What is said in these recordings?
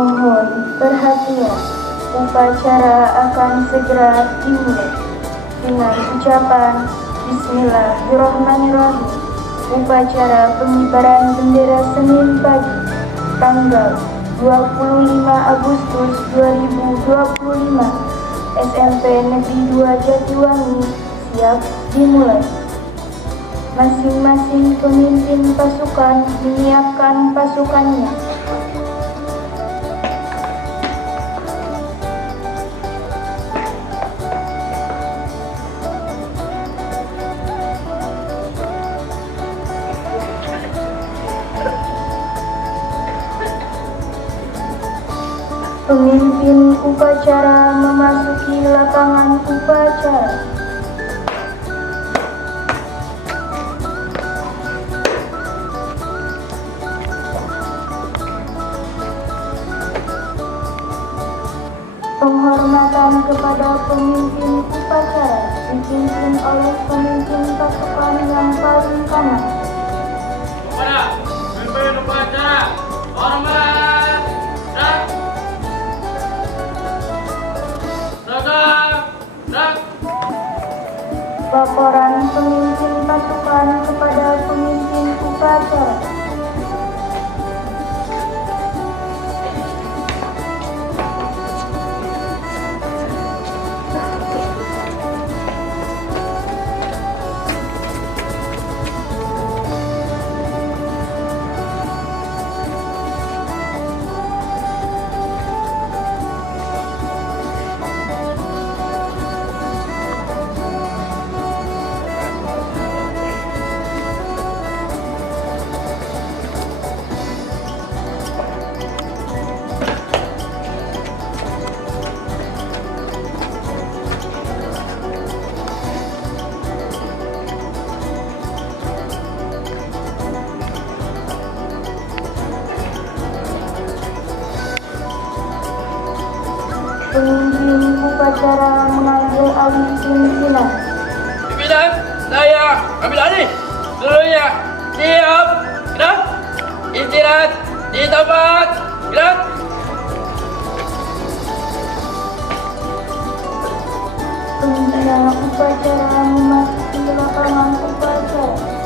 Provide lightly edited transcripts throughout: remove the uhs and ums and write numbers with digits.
Mohon perhatian, upacara akan segera dimulai dengan ucapan Bismillahirrahmanirrahim. Upacara pengibaran bendera Senin pagi, tanggal 25 Agustus 2025, SMP Negeri 2 Jatiwangi siap dimulai. Masing-masing pemimpin pasukan menyiapkan pasukannya. Pemimpin upacara memasuki lapangan upacara. Penghormatan kepada pemimpin upacara dipimpin oleh pemimpin pasukan yang paling kanan. Kepada pemimpin upacara, hormat dan tegak. Laporan pemimpin pasukan kepada pemimpin upacara. Pemimpin upacara mengambil alih pimpinan. Pimpinan, saya ambil alih. Seluruhnya siap. Gerak. Istirahat di tempat. Gerak. Pembina upacara memasuki lapangan upacara.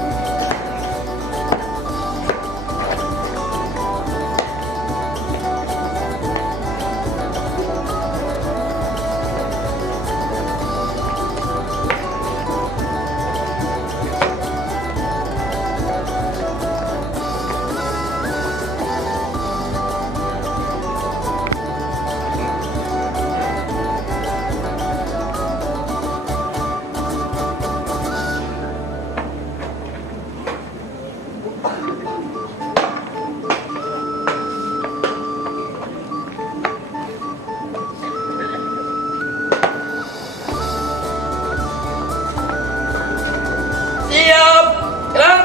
Siap. Gerak.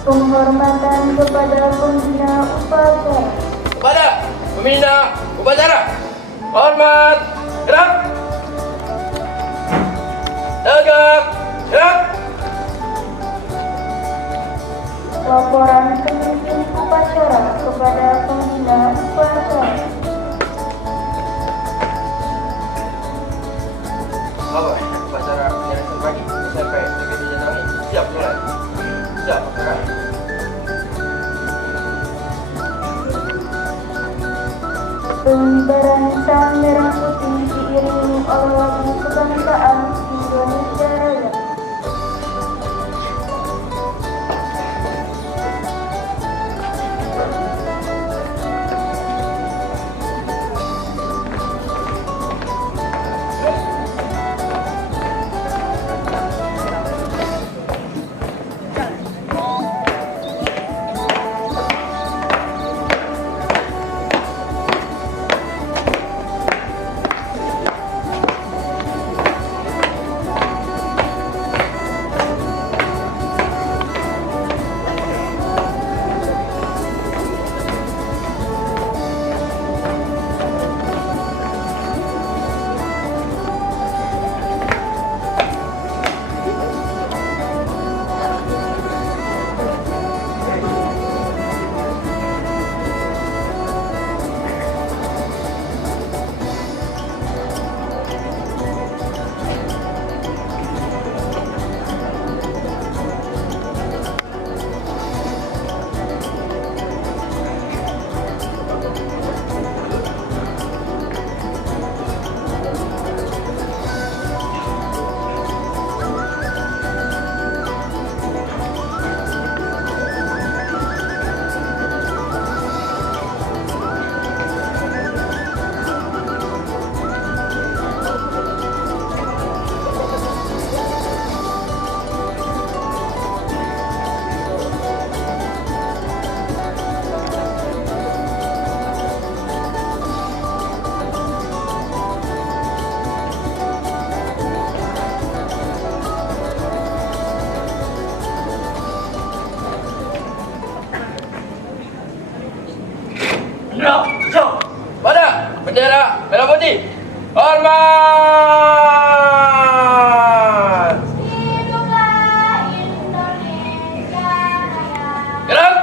Penghormatan kepada pembina upacara. Kepada pembina upacara, hormat. Gerak. Tegak. Gerak. Laporan pemimpin upacara kepada pembina upacara. Bapak, upacara bendera Senin pagi, SMP Negeri 2 Jatiwangi siap mulai. Siap, gerak. Pengibaran sang merah putih diiringi oleh lagu kebangsaan Indonesia Raya. Gerak, jauh. Pada bendera merah putih. Hormat. Hiduplah Indonesia Raya. Gerak.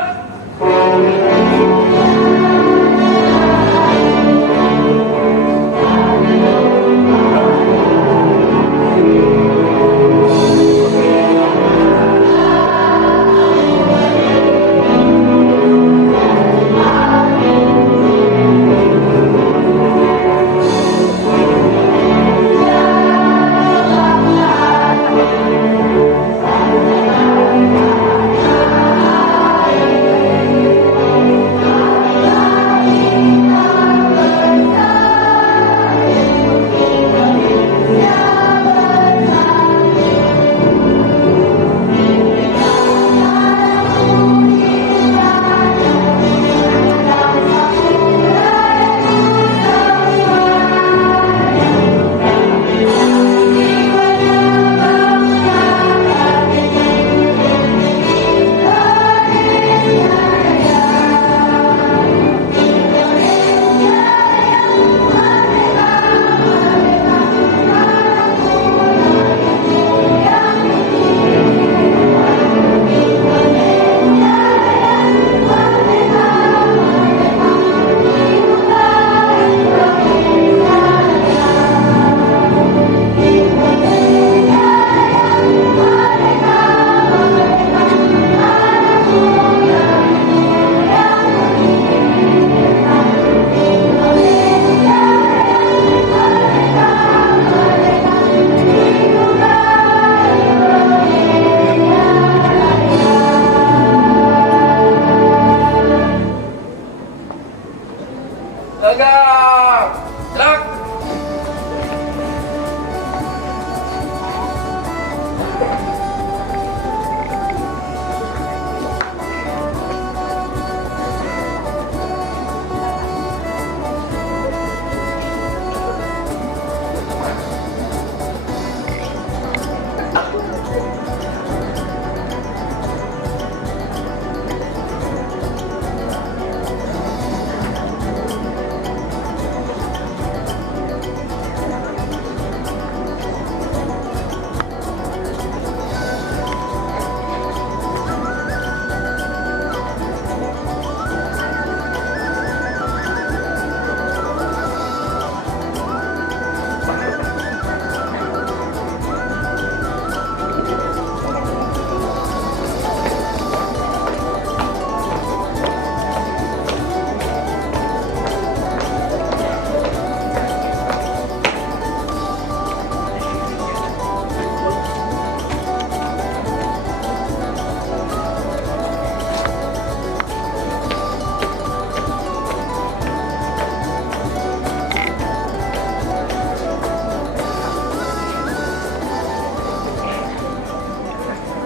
Tegak. Gerak.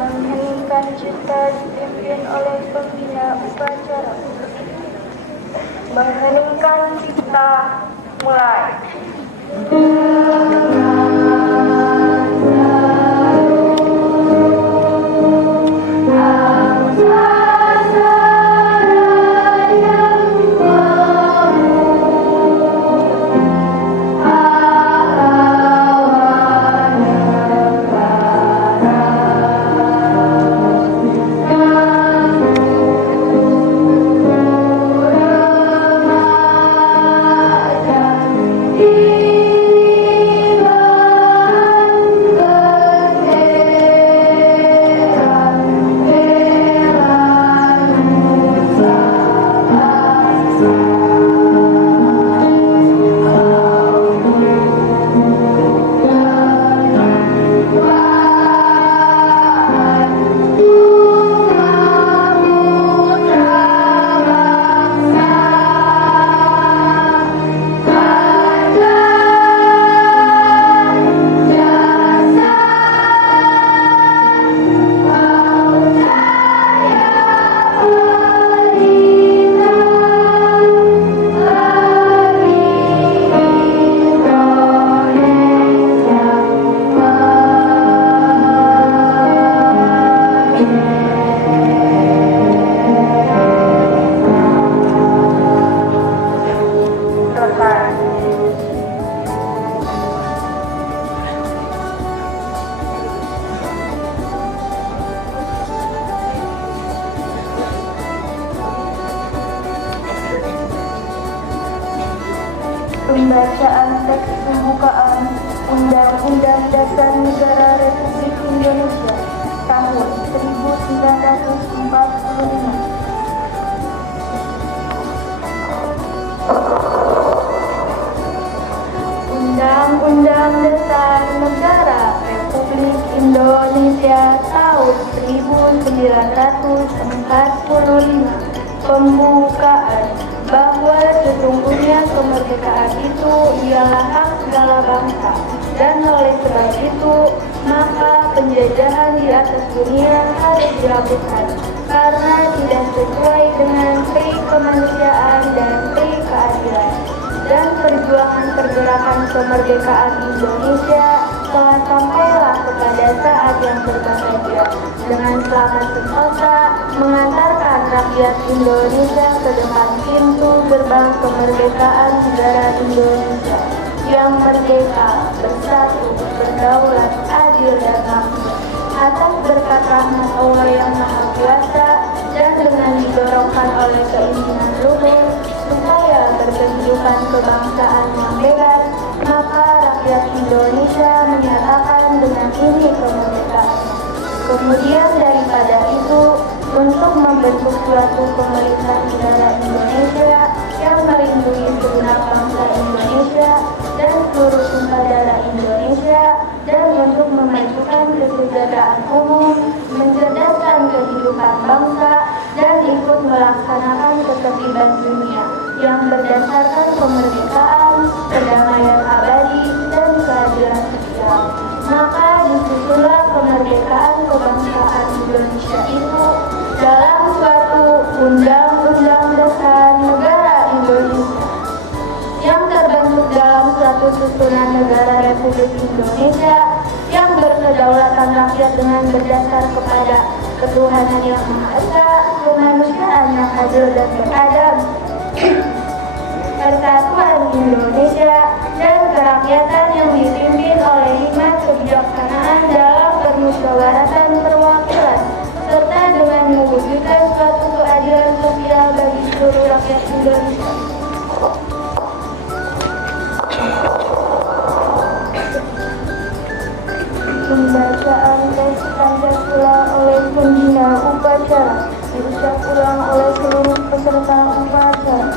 Mengheningkan cipta dipimpin oleh pembina upacara. Mengheningkan cipta mulai. Pembacaan teks pembukaan Undang-Undang Dasar Negara Republik Indonesia tahun 1945. Undang-Undang Dasar Negara Republik Indonesia tahun 1945. Pembukaan bahwa sesungguhnya kemerdekaan itu ialah hak segala bangsa, dan oleh sebab itu maka penjajahan di atas dunia harus dihapuskan karena tidak sesuai dengan pri kemanusiaan dan pri keadilan. Dan perjuangan pergerakan kemerdekaan Indonesia telah sampailah kepada saat yang berbahagia dengan selamat sentosa mengantarkan rakyat Indonesia ke depan pintu gerbang kemerdekaan negara Indonesia yang merdeka, bersatu, berdaulat, adil dan makmur atas berkat rahmat Allah yang Maha Kuasa dan dengan didorongkan oleh keinginan luhur supaya berkehidupan kebangsaan yang bebas, maka rakyat Indonesia menyatakan dengan ini kemerdekaan. Kemudian daripada itu, untuk membentuk suatu pemerintah negara Indonesia yang melindungi segenap bangsa Indonesia dan seluruh tumpah darah Indonesia, dan untuk memajukan kesejahteraan umum, mencerdaskan kehidupan bangsa, dan ikut melaksanakan ketertiban dunia yang berdasarkan kemerdekaan, kedamaian abadi, dan keadilan sosial. Maka disusunlah kemerdekaan kebangsaan Indonesia itu dalam suatu Undang-Undang Dasar Negara Indonesia yang terbentuk dalam suatu susunan negara Republik Indonesia yang berkedaulatan rakyat dengan berdasar kepada ketuhanan yang Maha Esa, kemanusiaan yang adil dan beradab, persatuan Indonesia, dan kerakyatan yang dipimpin oleh hikmat kebijaksanaan dalam permusyawaratan perwakilan, serta dengan mewujudkan suatu keadilan sosial bagi seluruh rakyat Indonesia. Pembacaan teks Pancasila oleh pembina upacara diucap ulang oleh seluruh peserta upacara.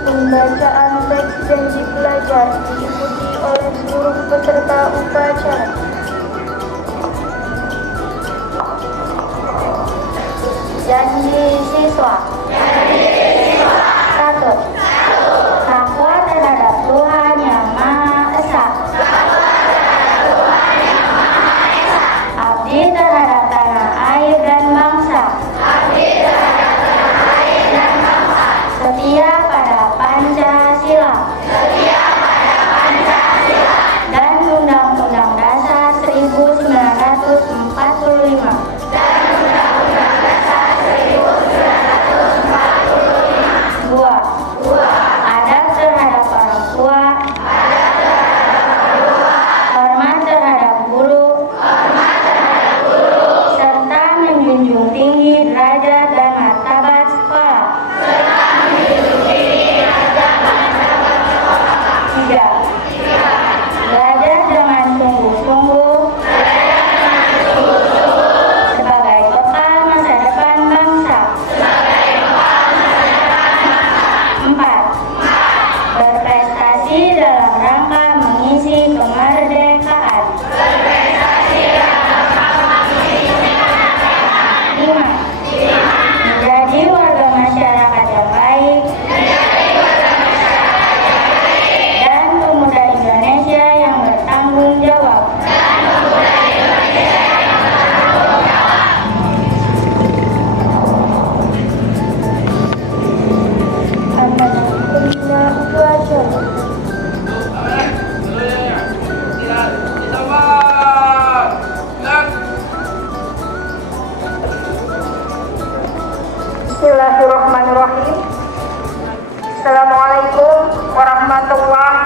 Pembacaan teks janji pelajar diikuti oleh seluruh peserta upacara. Janji siswa. Satu. Takwa terhadap Tuhan Yang Maha Esa. Abdi terhadap tanah air dan bangsa. Setia pada Pancasila. Dan Undang-Undang Dasar 1945.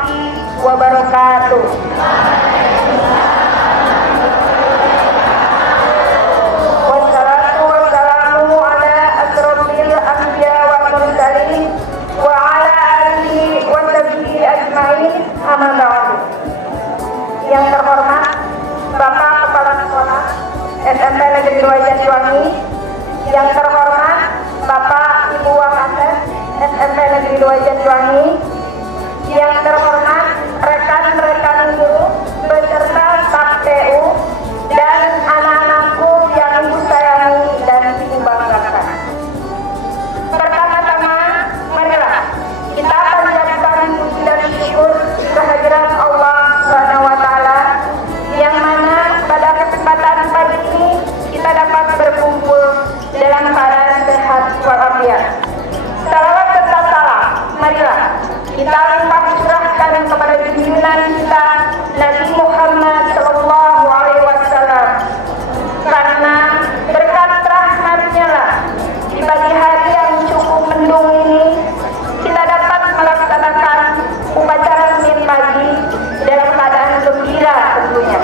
warahmatullahi wabarakatuh. Wassalatu wassalamu ala asrofil anbiya wal mursalin wa ala alihi wa sahbihi ajmain, amma ba'du. Yang terhormat Bapak Kepala Sekolah SMP Negeri 2 Jatiwangi, yang terhormat Bapak Ibu Wakasek SMP Negeri 2 Jatiwangi, yang terhormat rekan-rekan guru beserta staf TU dan anak-anakku yang ibu sayangi dan ibu banggakan. Pertama-tama, marilah kita panjatkan puji dan syukur kehadiran Allah Subhanahu wa Ta'ala, yang mana pada kesempatan pagi ini kita dapat berkumpul dalam keadaan sehat walafiat. Salawat serta salam, marilah kita limpah curahkan kepada junjungan kita Nabi Muhammad Sallallahu Alaihi Wasallam, karena berkat rahmatnya lah di pagi hari yang cukup mendung ini kita dapat melaksanakan upacara Senin pagi dalam keadaan gembira tentunya.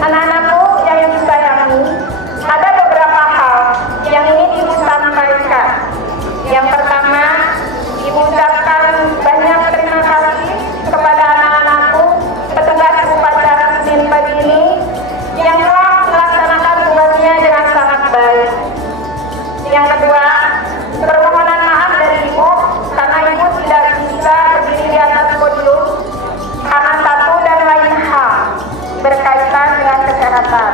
Anak-anakku yang ibu sayangi, ada beberapa hal yang ingin ibu sampaikan. Yang pertama, ibu ucapkan banyak terima kasih kepada anak-anakku petugas upacara Senin pagi ini yang telah melaksanakan tugasnya dengan sangat baik. Yang kedua, permohonan maaf dari ibu karena ibu tidak bisa berdiri di atas podium karena satu dan lain hal berkaitan dengan kesehatan,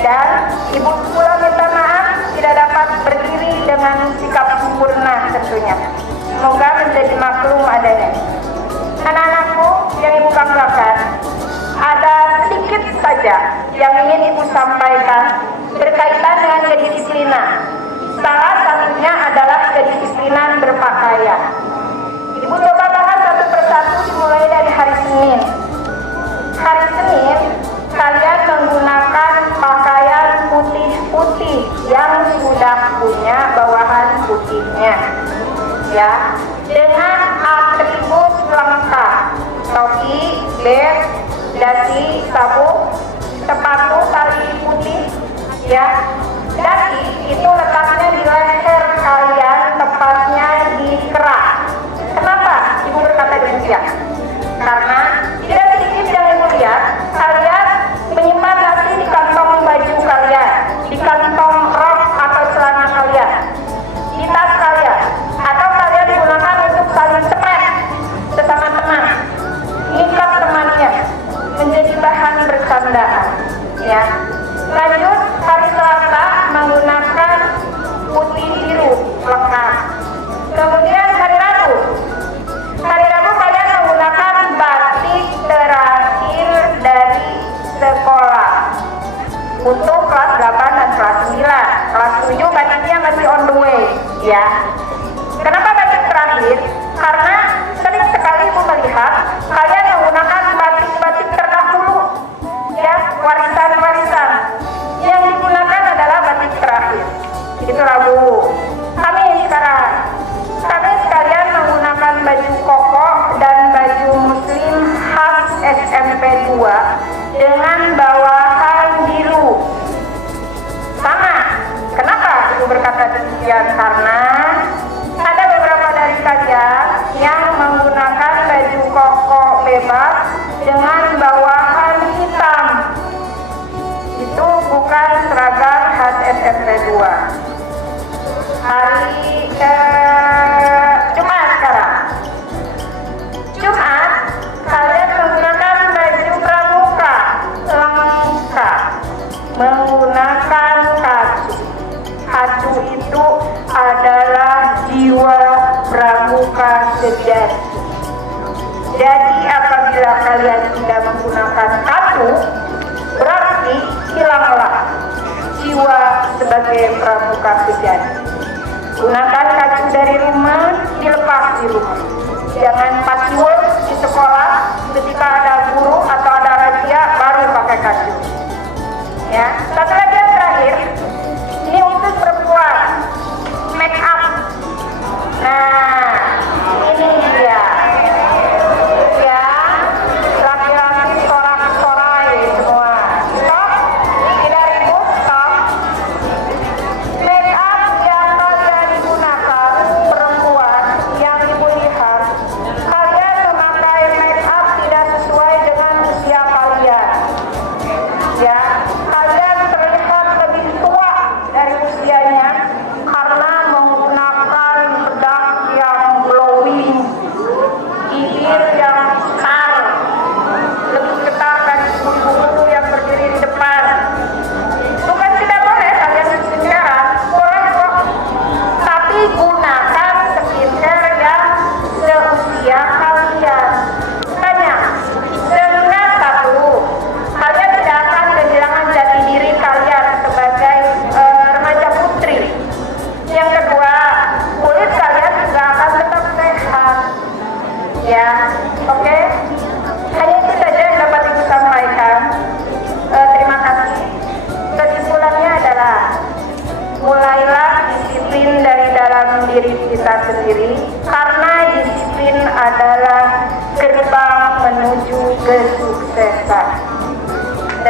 dan ibu pula minta maaf tidak dapat berdiri dengan sikap sempurna tentunya. Semoga menjadi maklum adanya. Anak-anakku yang ibu banggakan, ada sedikit saja yang ingin ibu sampaikan berkaitan dengan kedisiplinan. Salah satunya adalah kedisiplinan berpakaian. Ibu coba bahas satu persatu dimulai dari hari Senin. Hari Senin, kalian menggunakan pakaian putih-putih yang sudah punya bawahan putihnya, ya, dengan atribut lengkap: topi, beg, dasi, sabuk, sepatu tali putih, ya. Dasi itu letaknya di leher kalian, tepatnya di kerak. Kenapa ibu berkata demikian? Karena tidak sedikit yang ibu lihat, kalian menyimpan dasi di kantong baju kalian, di kantong rok atau celana kalian, di tas kalian, atau kalian digunakan untuk saling cepet sesama teman, nikah temannya, menjadi bahan bercandaan, ya. Lanjut, hari Selasa menggunakan putih biru lengkap. Kemudian hari Rabu kalian menggunakan batik terakhir dari sekolah untuk kelas 8 dan kelas 9. Kelas 7 batiknya masih on the way, ya. Kenapa batik terakhir? Karena sering sekali ibu melihat kalian menggunakan batik-batik terdahulu, ya, warisan-warisan. Yang digunakan adalah batik terakhir. Itu Rabu. Kami sekalian menggunakan baju koko dan baju muslim khas SMP 2 dengan bawahan biru. Sama. Kenapa ibu berkata demikian? Karena ada beberapa dari kalian yang menggunakan baju koko bebas dengan bawahan hitam. Itu bukan seragam khas SMP 2. Hari Jumat sekarang. Jumat, kalian menggunakan baju pramuka lengkap, menggunakan kacu. Kacu itu adalah jiwa pramuka sejati. Jadi apabila kalian tidak menggunakan kacu, berarti hilanglah jiwa sebagai pramuka sejati. Gunakan kacu dari rumah, dilepas di rumah. Jangan patchwork di sekolah ketika ada guru atau ada razia baru pakai kacu. Ya, satu lagi yang terakhir, ini untuk perempuan, make up. Nah, ini dia.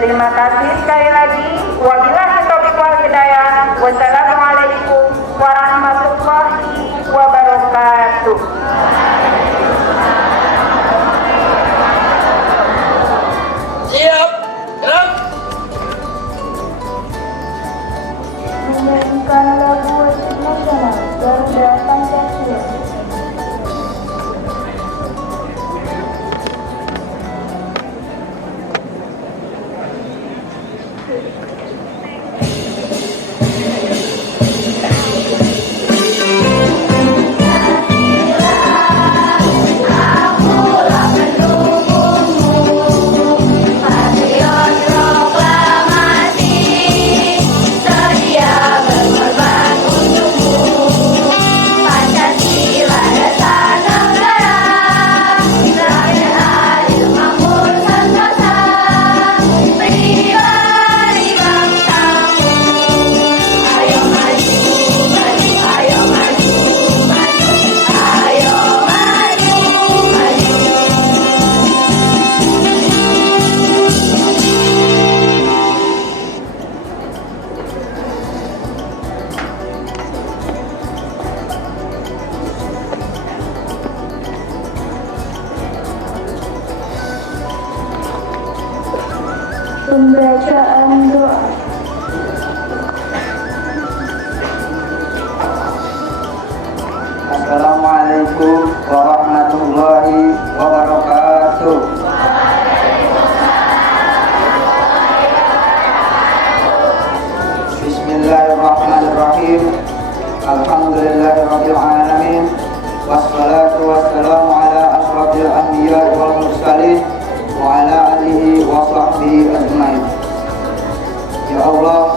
Terima kasih sekali lagi. Wabillahi taufiq wal hidayah. Wassalamualaikum warahmatullahi wabarakatuh. Siap, gerak. Menyanyikan lagu wajib nasional Garuda Pancasila. Pembacaan doa. Assalamualaikum warahmatullahi wabarakatuh. Bismillahirrahmanirrahim. Alhamdulillahirabbil alamin. Wassalatu wassalamu ala asyrafil anbiya'i wal mursalin wa ala alihi wa sahbihi ajmain. Ya Allah,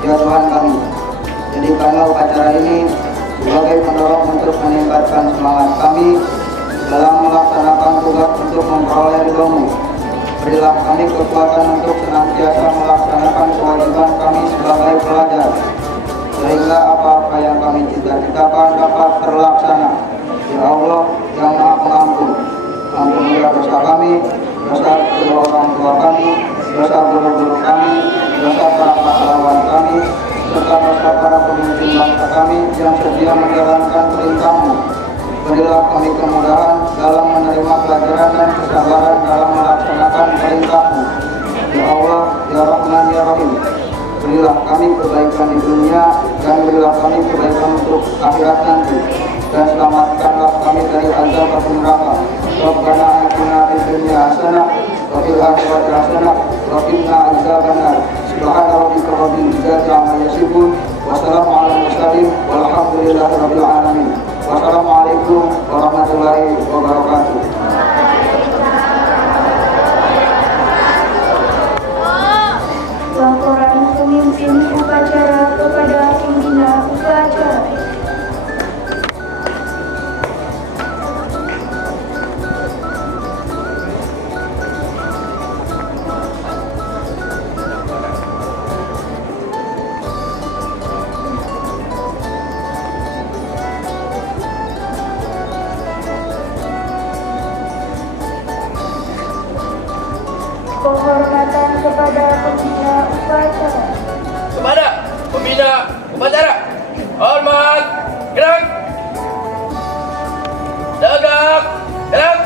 ya Tuhan kami, jadikanlah upacara ini sebagai pendorong untuk meningkatkan semangat kami dalam melaksanakan tugas untuk memperoleh ridho-Mu. Berilah kami kekuatan untuk senantiasa melaksanakan kewajiban kami sebagai pelajar, sehingga apa-apa yang kami cita-citakan dapat terlaksana. Ya Allah yang Maha Pengampun, ampunilah dosa kami, dosa kedua orang tua kami, dosa guru-guru kami, dosa para pahlawan kami, serta dosa para pemimpin bangsa kami yang setia menjalankan perintah-Mu. Berilah kami kemudahan dalam menerima pelajaran dan kesabaran dalam melaksanakan perintah-Mu. Ya Allah, ya Rahman, ya Rahim, berilah kami kebaikan di dunia dan berilah kami kebaikan untuk akhirat nanti, dan selamatkanlah kami dari azab api neraka. Rabbana atina fid dunya hasanah wa fil akhirati hasanah wa qina adzabannar. Subhana rabbika rabbil izzati amma yasifun wa salamun alal mursalin walhamdulillahi rabbil alamin. Wassalamualaikum warahmatullahi wabarakatuh. Laporan pemimpin upacara kepada pembina upacara. Penghormatan kepada pembina upacara. Kepada pembina upacara, hormat, gerak. Tegak, gerak.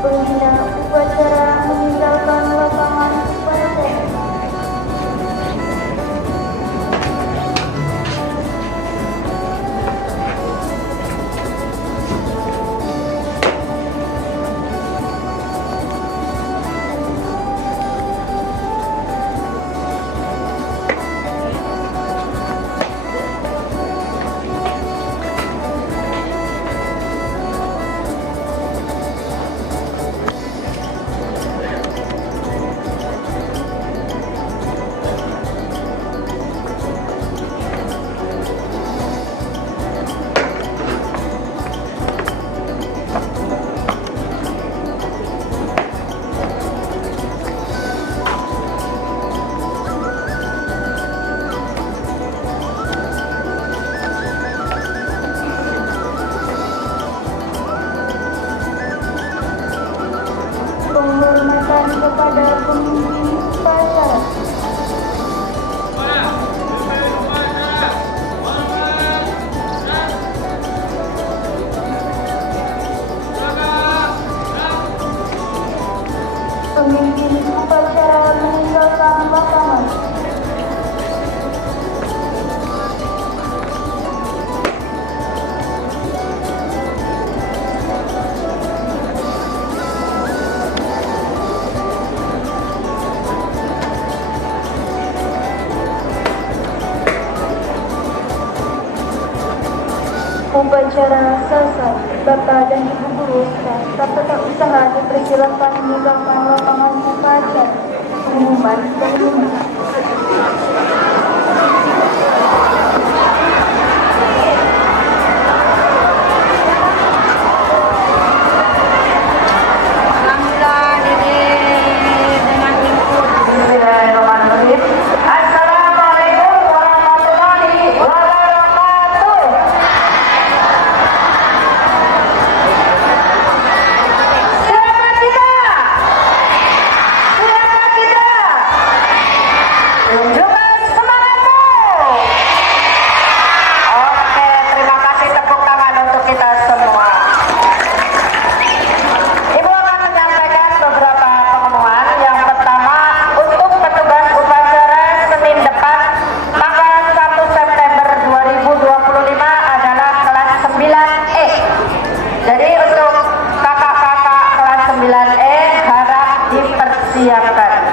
Pembina upacara meninggalkan lapangan upacara. memimpin upacara meninggalkan lapangan. Upacara selesai. Bapak dan Ibu guru serta peserta usaha dipersilakan meninggalkan lapangan upacara. Pengumuman. Bismillahirrahmanirrahim. Assalamualaikum warahmatullahi wabarakatuh. Silakan kita. Tunjukkan semangatmu. Oke, terima kasih, tepuk tangan untuk kita semua. Ibu akan menyampaikan beberapa pengumuman. Yang pertama, untuk petugas upacara Senin depan tanggal 1 September 2025 adalah kelas 9E. Jadi untuk kakak-kakak kelas 9E harap dipersiapkan.